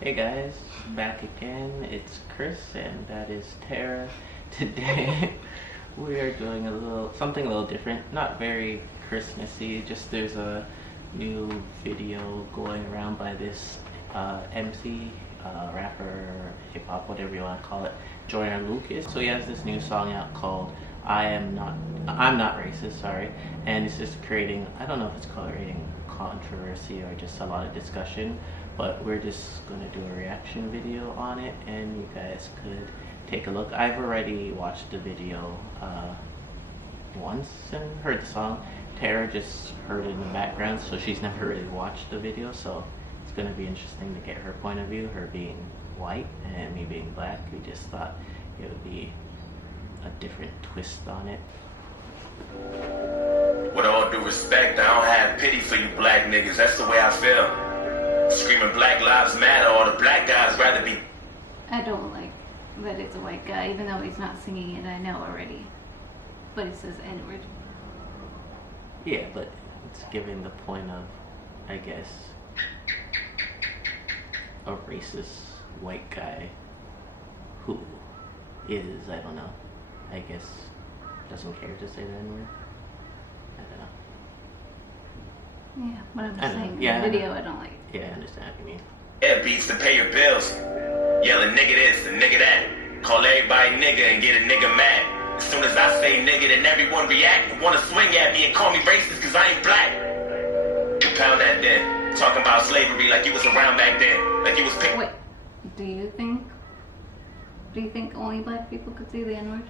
Hey guys, back again. It's Chris and that is Tara. Today we are doing something a little different, not very Christmassy, just there's a new video going around by this MC, rapper, hip hop, whatever you want to call it, Joyner Lucas. So he has this new song out called I'm Not Racist, sorry, and it's just creating, I don't know if it's creating controversy or just a lot of discussion, but we're just gonna do a reaction video on it and you guys could take a look. I've already watched the video once and heard the song. Tara just heard it in the background, so she's never really watched the video, so it's gonna be interesting to get her point of view, her being white and me being black. We just thought it would be a different twist on it. With all due respect, I don't have pity for you black niggas. That's the way I feel. Screaming Black Lives Matter, all the black guys rather be... I don't like that it's a white guy, even though he's not singing it, I know already. But it says N-word. Yeah, but it's giving the point of, I guess, a racist white guy who is, I don't know, I guess doesn't care to say the N-word. I don't know. Yeah, what I'm just saying, yeah, in the video I don't like. Yeah, I understand what you mean. Yeah, beats to pay your bills. Yelling nigga this and nigga that. Call everybody nigga and get a nigga mad. As soon as I say nigga, then everyone react and wanna swing at me and call me racist cause I ain't black. You pound that then. Talking about slavery like you was around back then. Like you was picked. Wait, do you think only black people could say the N-word?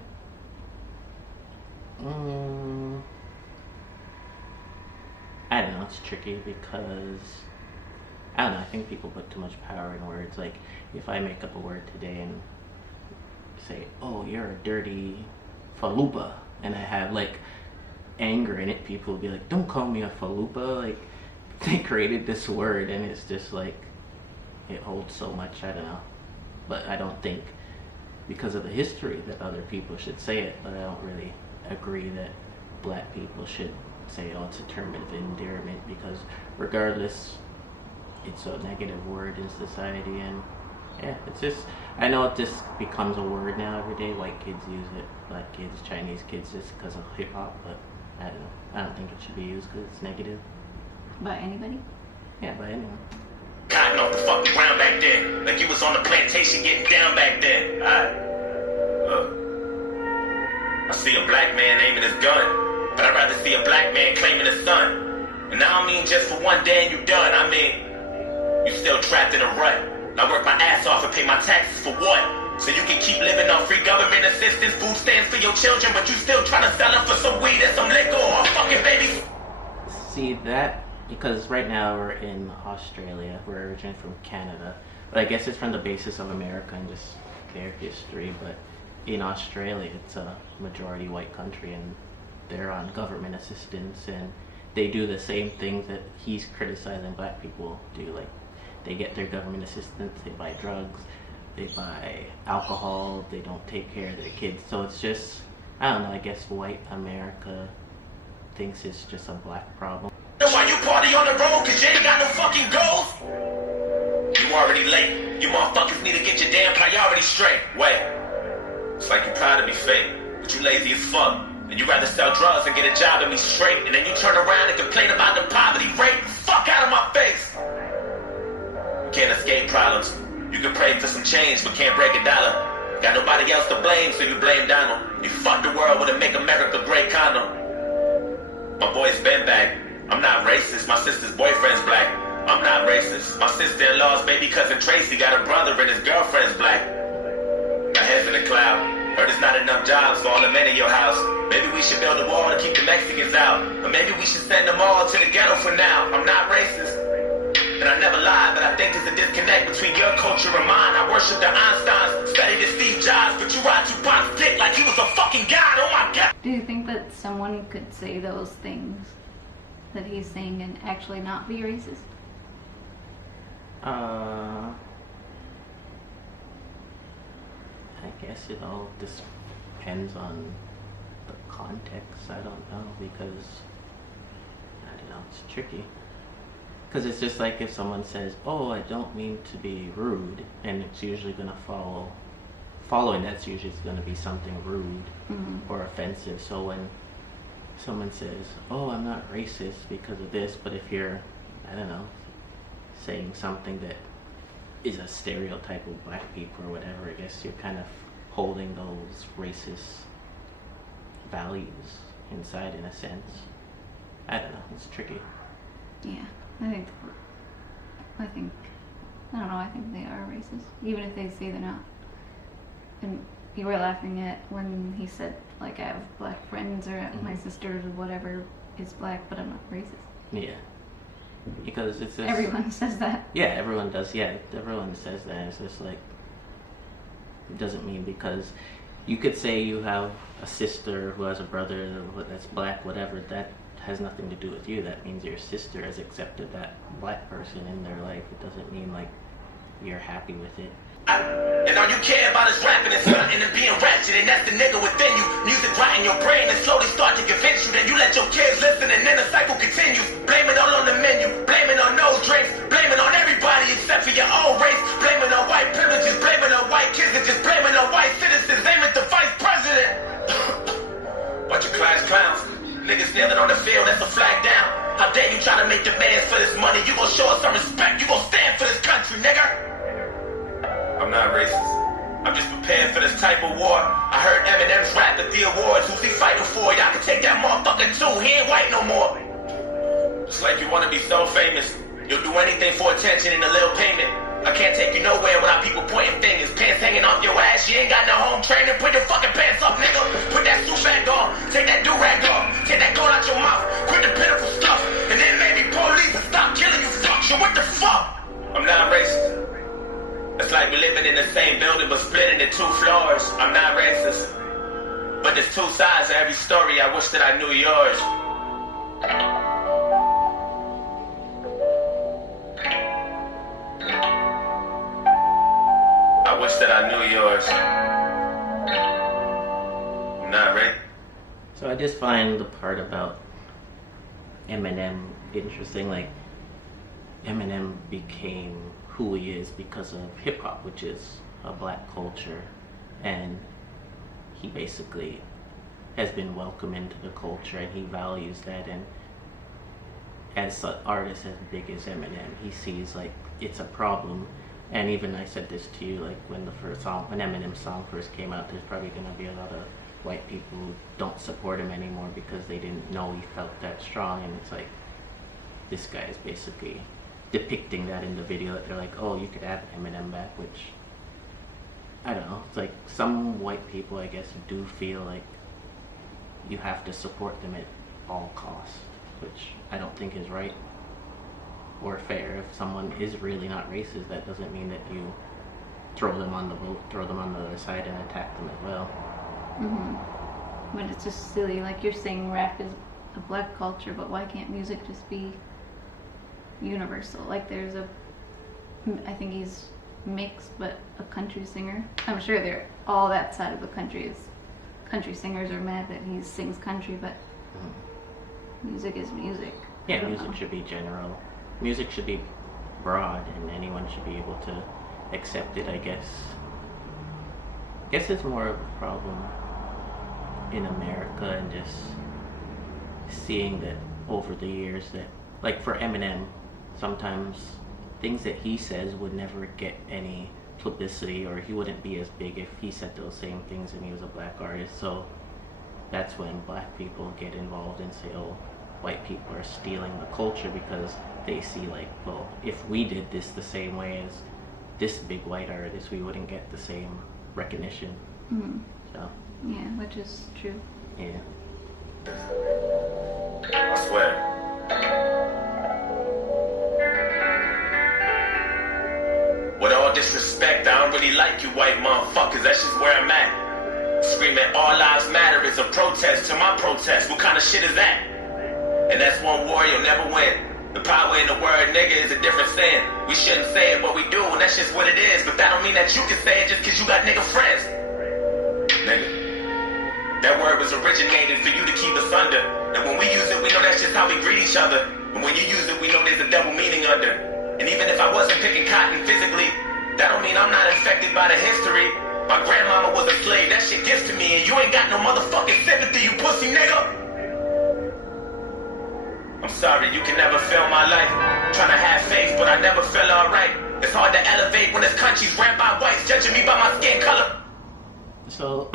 I don't know, it's tricky because, I don't know, I think people put too much power in words. Like, if I make up a word today and say, oh, you're a dirty falupa, and I have, like, anger in it, people will be like, don't call me a falupa. Like, they created this word, and it's just, like, it holds so much, I don't know. But I don't think, because of the history, that other people should say it, but I don't really agree that black people should say, oh, it's a term of endearment, because regardless, it's a negative word in society. And yeah, it's just, I know it just becomes a word now every day. White kids use it, black kids, Chinese kids, just because of hip-hop, but I don't know, I don't think it should be used because it's negative. By anybody? Yeah, by anyone. Cotton off the fucking ground back then. Like you was on the plantation getting down back then. I see a black man aiming his gun, but I'd rather see a black man claiming his son. And I don't mean just for one day and you done. I mean, you still trapped in a rut. I work my ass off and pay my taxes for what? So you can keep living on free government assistance, food stamps for your children, but you still trying to sell them for some weed and some liquor or fucking babies. See that? Because right now we're in Australia. We're originally from Canada, but I guess it's from the basis of America and just their history. But in Australia, it's a majority white country, and they're on government assistance, and they do the same things that he's criticizing black people do. Like, they get their government assistance, they buy drugs, they buy alcohol, they don't take care of their kids. So it's just, I don't know, I guess white America thinks it's just a black problem. That's why you party on the road, cause you ain't got no fucking goals. You already late. You motherfuckers need to get your damn priorities straight. Wait. It's like you proud to be fake, but you lazy as fuck. And you rather sell drugs and get a job than be straight. And then you turn around and complain about the poverty rate. Fuck out of my face. You can't escape problems. You can pray for some change, but can't break a dollar. Got nobody else to blame, so you blame Donald. You fuck the world with a Make America Great condom. My boy's been back. I'm not racist, my sister's boyfriend's black. I'm not racist. My sister-in-law's baby cousin Tracy got a brother and his girlfriend's black. My head's in the cloud. Heard there's not enough jobs for all the men in your house. Maybe we should build a wall to keep the Mexicans out. Or maybe we should send them all to the ghetto for now. I'm not racist. And I never lied, but I think there's a disconnect between your culture and mine. I worship the Einsteins, studied the Steve Jobs, but you ride Tupac's dick like he was a fucking god. Oh my god. Do you think that someone could say those things that he's saying and actually not be racist? I guess it all depends on the context. I don't know, because I don't know, it's tricky. Because it's just like if someone says, "Oh, I don't mean to be rude," and it's usually gonna following that's usually gonna be something rude or offensive. So when someone says, "Oh, I'm not racist because of this," but if you're, I don't know, saying something that is a stereotype of black people or whatever, I guess you're kind of holding those racist values inside in a sense. I don't know, it's tricky. Yeah, I think, I don't know, I think they are racist, even if they say they're not. And you were laughing at when he said, like, I have black friends or my sisters or whatever is black, but I'm not racist. Yeah. Because it's just... Everyone says that. Yeah, everyone does. Yeah, everyone says that. It's just like... It doesn't mean because... You could say you have a sister who has a brother that's black, whatever. That has nothing to do with you. That means your sister has accepted that black person in their life. It doesn't mean, like, you're happy with it. And all you care about is rapping and stunting and being ratchet, and that's the nigga within you. Music right in your brain and slowly start to convince you. Then you let your kids listen and then the cycle continues. Blame it all on the menu, blame it on those drinks, blame it on everybody except for your own race. Blame it on white privileges, blame it on white kids, and just blame it on white citizens. Aim at the vice president. Bunch of class clowns. Niggas kneeling on the field, that's a flag down. How dare you try to make demands for this money? You gon' show us some respect, you gon' stand for this country, nigga. I'm not racist. I'm just prepared for this type of war. I heard Eminem's rap at the awards. Who's he fighting for? Y'all can take that motherfucker too. He ain't white no more. It's like you want to be so famous. You'll do anything for attention and a little payment. I can't take you nowhere without people pointing fingers. Pants hanging off your ass. You ain't got no home training. Put your fucking pants up, nigga. Put that suit back on. Take that do-rag off. Take that gun out your mouth. Quit the pitiful stuff. And then maybe police will stop killing you. Fuck you. What the fuck? I'm not racist. It's like we're living in the same building but split into 2 floors. I'm not racist. But there's 2 sides to every story. I wish that I knew yours. I wish that I knew yours. I'm not racist. So I just find the part about Eminem interesting. Like, Eminem became who he is because of hip-hop, which is a black culture, and he basically has been welcomed into the culture and he values that. And as an artist as big as Eminem, he sees like it's a problem. And even I said this to you, like when Eminem's song first came out, there's probably going to be a lot of white people who don't support him anymore because they didn't know he felt that strong. And it's like, this guy is basically depicting that in the video, that they're like, oh, you could have Eminem back, which, I don't know, it's like some white people, I guess, do feel like you have to support them at all costs, which I don't think is right or fair. If someone is really not racist, that doesn't mean that you throw them on the boat, throw them on the other side and attack them as well. But it's just silly, like you're saying rap is a black culture, but why can't music just be universal? Like there's I think he's mixed, but a country singer. I'm sure they're all that side of the country is country singers are mad that he sings country, but music is music. Yeah, music should be general. Music should be broad, and anyone should be able to accept it, I guess. I guess it's more of a problem in America, and just seeing that over the years that, like for Eminem, sometimes things that he says would never get any publicity, or he wouldn't be as big if he said those same things and he was a black artist. So that's when black people get involved and say, oh, white people are stealing the culture, because they see like, well, if we did this the same way as this big white artist, we wouldn't get the same recognition. So yeah, which is true. Yeah. I swear. With all disrespect, I don't really like you white motherfuckers. That's just where I'm at. Screaming all lives matter is a protest to my protest. What kind of shit is that? And that's one war you'll never win. The power in the word nigga is a different sin. We shouldn't say it, but we do, and that's just what it is. But that don't mean that you can say it just cause you got nigga friends. Nigga. That word was originated for you to keep us under. And when we use it, we know that's just how we greet each other. And when you use it, we know there's a double meaning under. And even if I wasn't picking cotton physically, that don't mean I'm not infected by the history. My grandmama was a slave, that shit gets to me, and you ain't got no motherfucking sympathy, you pussy nigga. I'm sorry, you can never feel my life. Trying to have faith, but I never feel alright. It's hard to elevate when this country's ran by whites, judging me by my skin color. So,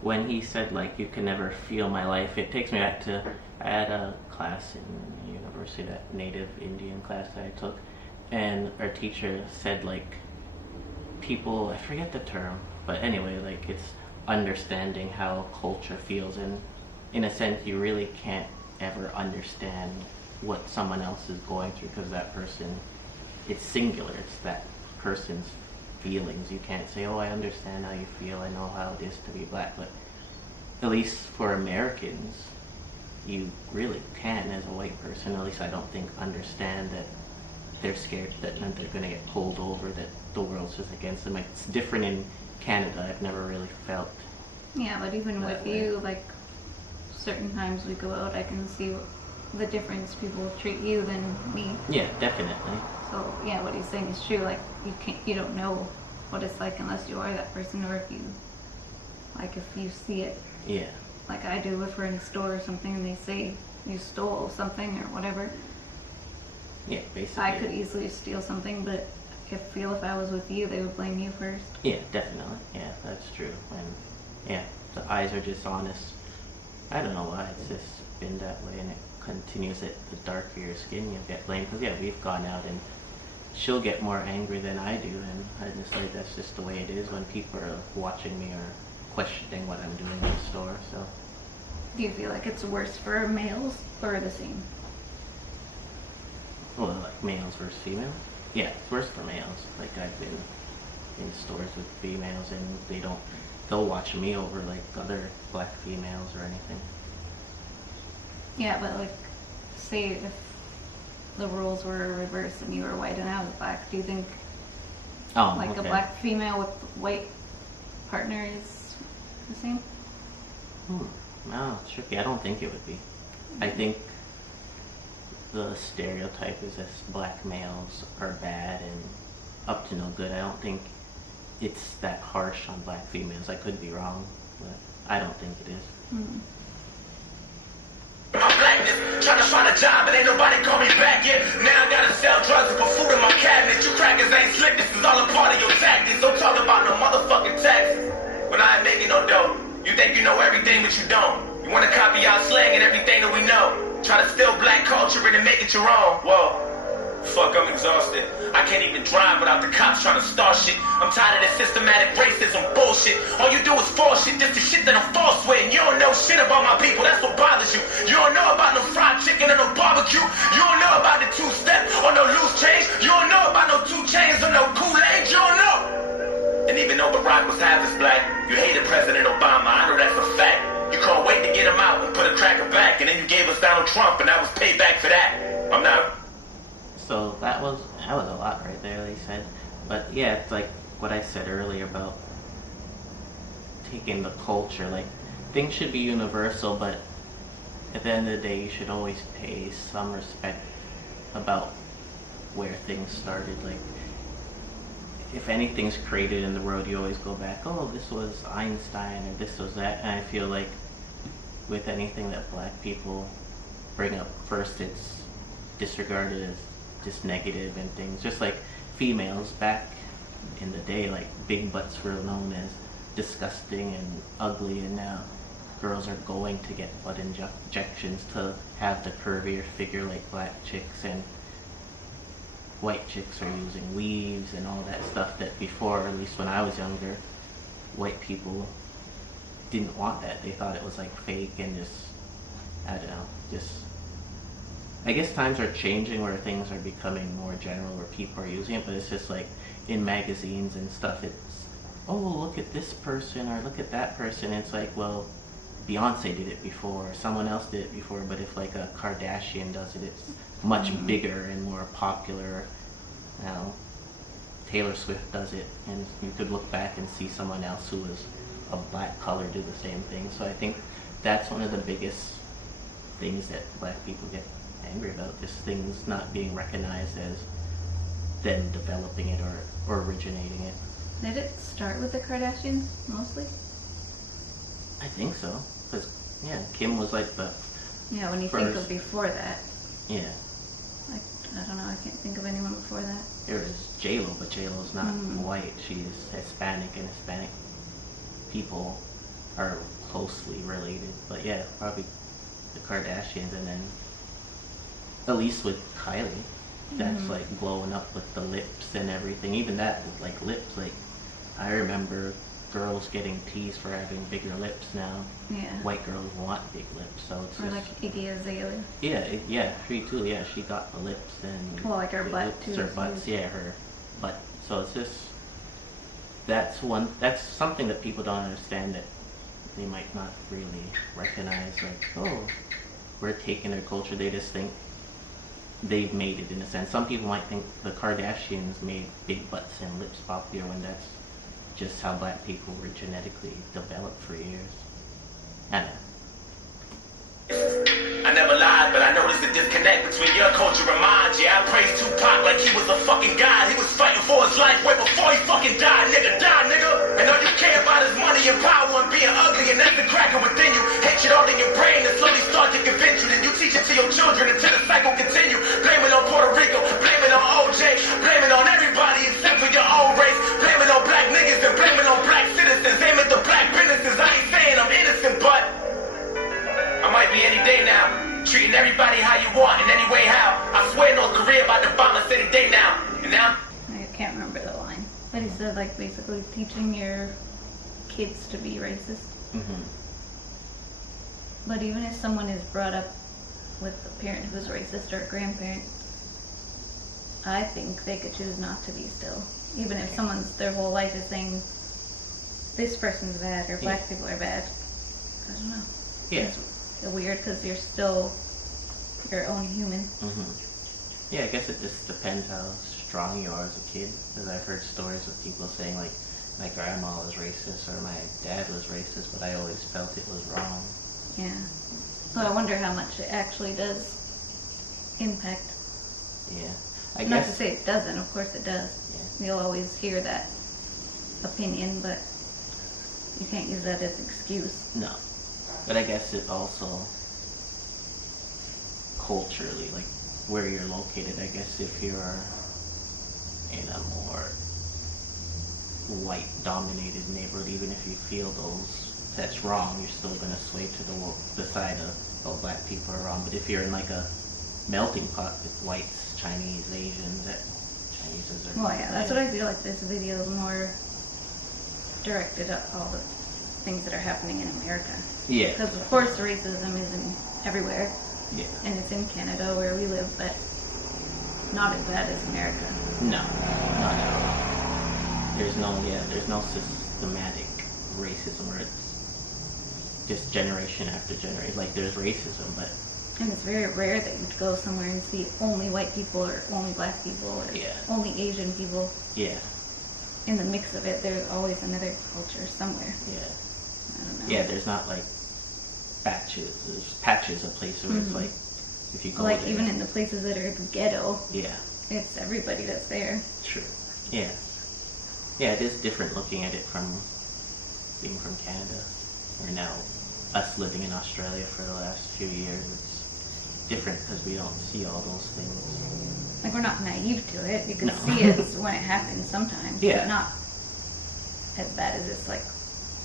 when he said, like, you can never feel my life, it takes me back to, I had a class in university, that native Indian class that I took, and our teacher said, like, people, I forget the term, but anyway, like, it's understanding how culture feels, and in a sense, you really can't ever understand what someone else is going through, because that person, it's singular, it's that person's feelings. You can't say, oh, I understand how you feel, I know how it is to be black, but at least for Americans, you really can, as a white person, at least I don't think, understand that they're scared that they're going to get pulled over, that the world's just against them. Like, it's different in Canada. I've never really felt. Yeah, but even with you, like, certain times we go out, I can see the difference people treat you than me. Yeah, definitely. So yeah, what he's saying is true. Like, you don't know what it's like unless you are that person, or if you see it. Yeah. Like I do if we're in a store or something and they say you stole something or whatever. Yeah, basically. I could easily steal something, but if I was with you, they would blame you first. Yeah, definitely. Yeah, that's true. And yeah, the eyes are just honest. I don't know why, it's just been that way, and it continues. It the darker your skin, you get blamed. Because yeah, we've gone out and she'll get more angry than I do, and I just like, that's just the way it is when people are watching me or questioning what I'm doing in the store. So Do you feel like it's worse for males or the same? well, like males versus females? Yeah, it's worse for males. Like, I've been in stores with females and they'll watch me over like other black females or anything. Yeah, but like, say if the roles were reversed and you were white and I was black, do you think a black female with white partner is the same? No, it's tricky. I don't think it would be. I think the stereotype is that black males are bad and up to no good. I don't think it's that harsh on black females. I could be wrong, but I don't think it is. My blackness, trying to find a job, but ain't nobody call me back yet. Now I gotta sell drugs and put food in my cabinet. You crackers ain't slick, this is all a part of your tactics. Don't talk about no motherfucking taxes when I ain't making no dough. You think you know everything, but you don't. You wanna copy our slang and everything that we know. Try to steal black culture and make it your own. Whoa. Fuck, I'm exhausted. I can't even drive without the cops trying to start shit. I'm tired of this systematic racism bullshit. All you do is force shit, just the shit that I'm false with. And you don't know shit about my people, that's what bothers you. You don't know about no fried chicken or no barbecue. You don't know about the two-step or no loose change. You don't know about no 2 chains or no Kool-Aid. You don't know. And even though Barack was half as black, you hated President Obama, I know that's a fact. You couldn't wait to get him out and put a cracker back, and then you gave us Donald Trump, and that was payback for that. I'm not. So that was a lot right there, they said. But yeah, it's like what I said earlier about taking the culture. Like, things should be universal, but at the end of the day, you should always pay some respect about where things started. Like, if anything's created in the world, you always go back, oh, this was Einstein or this was that. And I feel like with anything that black people bring up first, it's disregarded as just negative and things. Just like females back in the day, like big butts were known as disgusting and ugly, and now girls are going to get butt injections to have the curvier figure like black chicks, and white chicks are using weaves and all that stuff that before, at least when I was younger, white people didn't want that. They thought it was like fake and just, I don't know, just, I guess times are changing where things are becoming more general where people are using it, but it's just like in magazines and stuff, it's, oh, look at this person or look at that person. It's like, well, Beyonce did it before, or someone else did it before, but if like a Kardashian does it, it's much bigger and more popular. Now, Taylor Swift does it, and you could look back and see someone else who was a black color do the same thing. So I think that's one of the biggest things that black people get angry about, just things not being recognized as them developing it or originating it. Did it start with the Kardashians mostly? I think so, because yeah, Kim was like the Yeah, when you first. think of before that, Yeah, like I don't know, I can't think of anyone before that. there was J-Lo, but J-Lo's not white. She's Hispanic, and Hispanic people are closely related. But yeah, probably the Kardashians, and then at least with Kylie, that's like blowing up with the lips and everything. Even that with like lips, like I remember girls getting teased for having bigger lips now. Yeah. White girls want big lips, so it's Or just, like Iggy Azalea. yeah, she too. Yeah, she got the lips and Well, like her the butt lips, too. her butts, yeah, her butt. So it's just that's something that people don't understand, that they might not really recognize. Like, oh, we're taking their culture. They just think they've made it in a sense. Some people might think the Kardashians made big butts and lips popular, when that's just how black people were genetically developed for years. I don't know. I never lied, but I noticed the disconnect between your culture and mine. Yeah, I praised Tupac like he was a fucking god. He was fighting for his life way before he fucking died. Nigga, die, nigga. And all you care about is money and power and being ugly, and that's the cracker within you. Hatred all in your brain and slowly start to convince you. Then you teach it to your children until the cycle continue. Blame it on Puerto Rico, blame it on OJ, blame it on everybody except for your own race. Blame it on black niggas and blame it on black citizens. Aim at the black businesses. I ain't saying I'm innocent, but I might be any day now, treating everybody how you want, in any way how. I swear North Korea about to bomb us any day now. And now I can't remember the line, but he said like basically teaching your kids to be racist. But even if someone is brought up with a parent who's racist or a grandparent, I think they could choose not to be still. Even if someone's their whole life is saying this person's bad or black people are bad. I don't know. Yeah. It's weird because you're still your own human. Yeah, I guess it just depends how strong you are as a kid. Because I've heard stories of people saying like, my grandma was racist or my dad was racist, but I always felt it was wrong. Yeah. So I wonder how much it actually does impact. Yeah. I Not to guess. say it doesn't, of course it does. Yeah. You'll always hear that opinion, but you can't use that as excuse. No. But I guess it also, culturally, like where you're located, I guess if you're in a more white dominated neighborhood, even if you feel that's wrong, you're still going to sway to the side of, oh, black people are wrong. But if you're in like a melting pot with whites, Chinese, Asians, Chinese are... Well, yeah, that's what I feel like this video is more directed at all the things that are happening in America. Yeah. Because of course racism is in everywhere. Yeah. And it's in Canada where we live, but not as bad as America. No, not at all. There's no systematic racism where it's just generation after generation. Like, there's racism, but... And it's very rare that you'd go somewhere and see only white people or only black people or only Asian people. Yeah. In the mix of it, there's always another culture somewhere. Yeah. I don't know. Yeah, there's not like patches. There's patches of places where it's like, if you go Like there, even in the places that are ghetto, yeah, it's everybody that's there. true. Yeah. Yeah, it is different looking at it from being from Canada, or now us living in Australia for the last few years. It's different because we don't see all those things. Like, we're not naive to it. You can No. see it when it happens sometimes, Yeah. but not as bad as it's like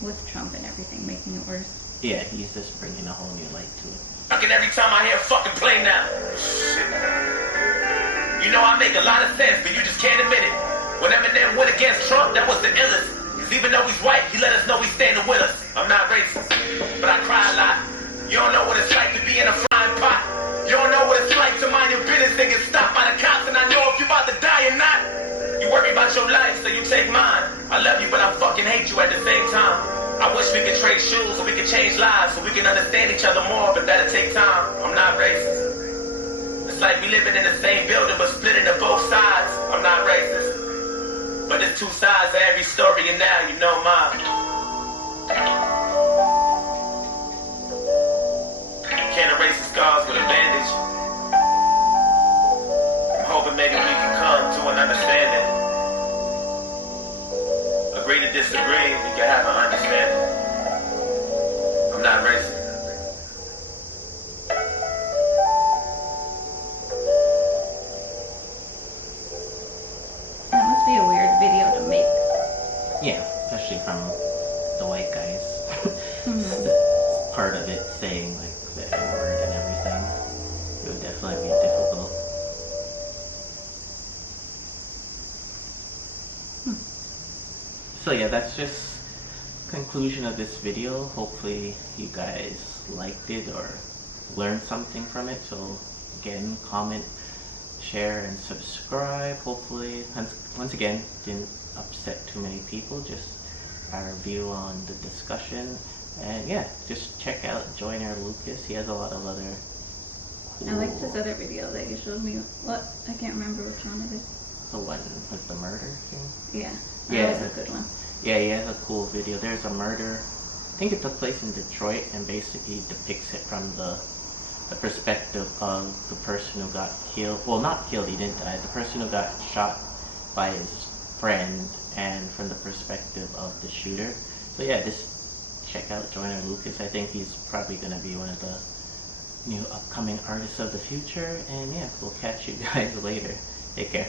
with Trump and everything making it worse. Yeah, he's just bringing a whole new light to it. fucking every time I hear fucking play now. Shit. You know I make a lot of sense, but you just can't admit it. When Eminem went against Trump, that was the illest. Cause even though he's white, he let us know he's standing with us. I'm not racist, but I cry a lot. You don't know what it's like to be in a frying pot. You don't know what it's like to mind your business and get stopped by the cops, and I know if you about to die or not. You worry about your life, so you take mine. I love you, but I fucking hate you at the same time. I wish we could trade shoes so we could change lives, so we can understand each other more, but that'll take time. I'm not racist. It's like we living in the same building, but split into both sides. I'm not racist. But there's two sides to every story, and now you know mine. Can't erase the scars with a bandage. hoping maybe we can come to an understanding. Agree to disagree, we can have an understanding. I'm not racist. That must be a weird video to make. Yeah, especially from the white guys. Mhm. The part of it saying like the N word and everything. It would definitely be difficult. So yeah, that's just conclusion of this video. Hopefully you guys liked it or learned something from it. So again, comment, share, and subscribe. Hopefully, once again, didn't upset too many people. Just our view on the discussion. And yeah, just check out Joyner Lucas. He has a lot of other cool... I liked this other video that you showed me. What? I can't remember which one it is. The one with the murder thing? Yeah. Yeah. That was a good one. Yeah, he has a cool video. There's a murder. I think it took place in Detroit and basically depicts it from the perspective of the person who got killed. Well, not killed, he didn't die. The person who got shot by his friend, and from the perspective of the shooter. So yeah, just check out Joyner Lucas. I think he's probably going to be one of the new upcoming artists of the future. And yeah, we'll catch you guys later. Take care.